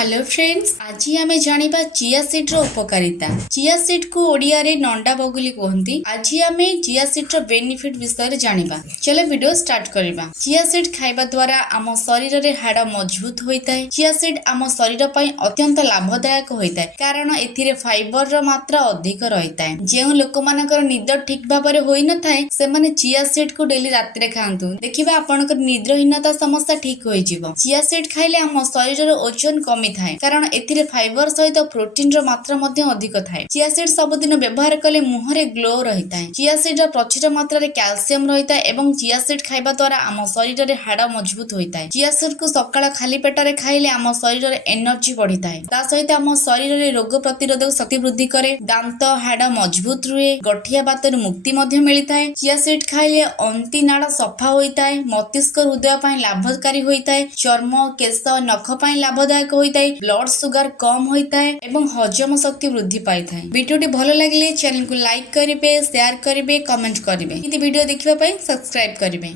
Hello friends, आज आमे जानिबा chia seed रो उपकारिता। Chia seed को ओडिया रे नंडा बगुली कहंती। आज आमे चिया सीड रो बेनिफिट विषय रे जानिबा। चलो वीडियो स्टार्ट करिबा। चिया सीड खाइबा द्वारा आम शरीर रे हाड़ मजबूत होइताय। चिया सीड आम शरीर पई अत्यंत लाभदायक होइताय कारण एथिरे फाइबर रो मात्रा अधिक रहिताय। जेउ लोक मानकर निद ठीक भाबरे होई न थाए से माने चिया सीड को डेली रात्रि रे खांतु, देखिबा आपनकर निद्रहीनता समस्या ठीक होई जिवो। चिया सीड खाइले आम शरीर रो ओजन कमी थाए कारण एथिरे फाइबर सहित प्रोटीन रो मात्रा मध्ये अधिक थाए। चिया सीड सबुदिन व्यवहार कले मुहरे ग्लो रहिताए। चिया सीड रो प्रचुर मात्रा रे कैल्शियम रहिताए एवं चिया सीड खाइबा द्वारा आम शरीर रे हाड़ मजबूत होइताए। चिया सीड को सकाळ खाली पेट रे खाइले आम शरीर रे एनर्जी बढ़िताए। ता सहित आम शरीर रे रोग प्रतिरोधक शक्ति वृद्धि करे, दांत हाड़ मजबूत रुहे, गठिया बातରୁ मुक्ति मध्ये मिलिताए। चिया सीड खाइले अंति नाड़ सफा होइताए, मस्तिष्क हृदय पई लाभकारी होइताए, चर्म केश नख पई लाभदायक होइताए, ब्लड सुगर कम होइताए एवं हजम शक्ति वृद्धि पाइताए। वीडियोटी भलो लागले चैनल को लाइक करिवे, शेयर करिवे, कमेंट करिवे। इति वीडियो देखिबा पई सब्सक्राइब करिवे।